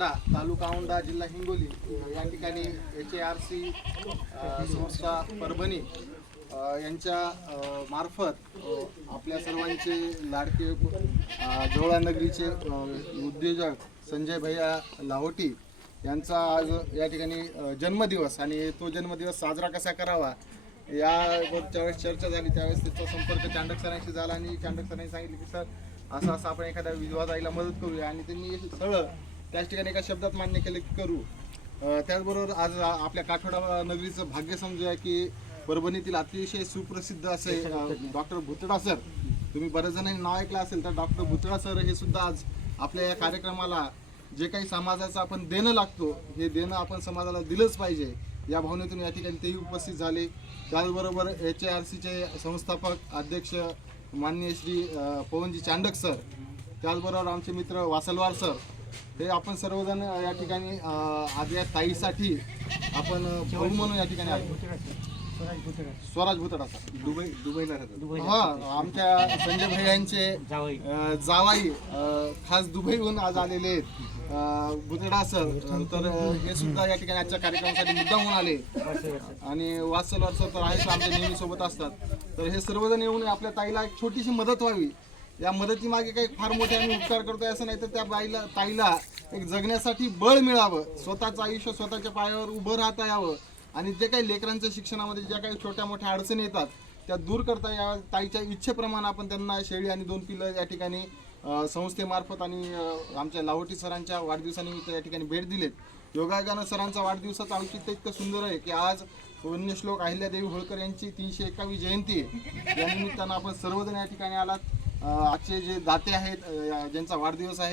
तालुका औंढा जिल्हा हिंगोली या ठिकाणी HARC संस्था परभणी यांच्या मार्फत आपल्या सर्वांचे लाडके जवळा नगरीचे उद्योजक संजय भैया लाहोटी यांचा आज या ठिकाणी जन्मदिवस आणि तो जन्मदिवस साजरा कसा करावा यावर ज्यावेळेस चर्चा झाली त्यावेळेस त्याचा संपर्क चांडक सरांशी झाला आणि चांडक सरांनी सांगितले की सर असं असं आपण एखाद्या विवादाईला मदत करूया आणि त्यांनी सरळ त्याच ठिकाणी एका शब्दात मान्य केलं की करू. त्याचबरोबर आज आपल्या काठोडा नगरीचं भाग्य समजूया की परभणीतील अतिशय सुप्रसिद्ध असे डॉक्टर भुतडा सर, तुम्ही बरेच जणांनी नाव ऐकलं असेल तर डॉक्टर भुतडा सर हे सुद्धा आज आपल्या या कार्यक्रमाला जे काही समाजाचं आपण देणं लागतो हे देणं आपण समाजाला दिलंच पाहिजे या भावनेतून या ठिकाणी तेही उपस्थित झाले. त्याचबरोबर HARCचे संस्थापक अध्यक्ष माननीय श्री पवनजी चांडक सर, त्याचबरोबर आमचे मित्र वासलवार सर, हे आपण सर्वजण या ठिकाणी आज या ताईसाठी आपण भाऊ म्हणून या ठिकाणी आलो. स्वराज भुतडा सर दुबईला हा आमच्या संजय भैयांचे जावाई खास दुबईहून आज आलेले आहेत भुतडा सर, तर हे सुद्धा या ठिकाणी आजच्या कार्यक्रमासाठी मुद्दामून आले आणि वासलवार सर तर आहेच आमच्या नेहमी सोबत असतात. तर हे सर्वजण येऊन आपल्या ताईला एक छोटीशी मदत व्हावी, या मदतीमागे काही फार मोठे आम्ही उपकार करतोय असं नाही, तर त्या ताईला एक जगण्यासाठी बळ मिळावं, स्वतःचं आयुष्य स्वतःच्या पायावर उभं राहता यावं आणि जे काही लेकरांच्या शिक्षणामध्ये ज्या काही छोट्या मोठ्या अडचणी येतात त्या दूर करता या ताईच्या इच्छेप्रमाणे आपण त्यांना शेळी आणि 2 पिल्लं या ठिकाणी संस्थेमार्फत आणि आमच्या लाहोटी सरांच्या वाढदिवसानिमित्त या ठिकाणी भेट दिलेत. योगायोगानं सरांचा वाढदिवसाचं औचित्य इतकं सुंदर आहे की आज पुण्यश्लोक अहिल्यादेवी होळकर यांची 351वी जयंती आहे. या निमित्तानं आपण सर्वजण या ठिकाणी आलात. आजचे जे दाते आहेत ज्यांचा वाढदिवस आहे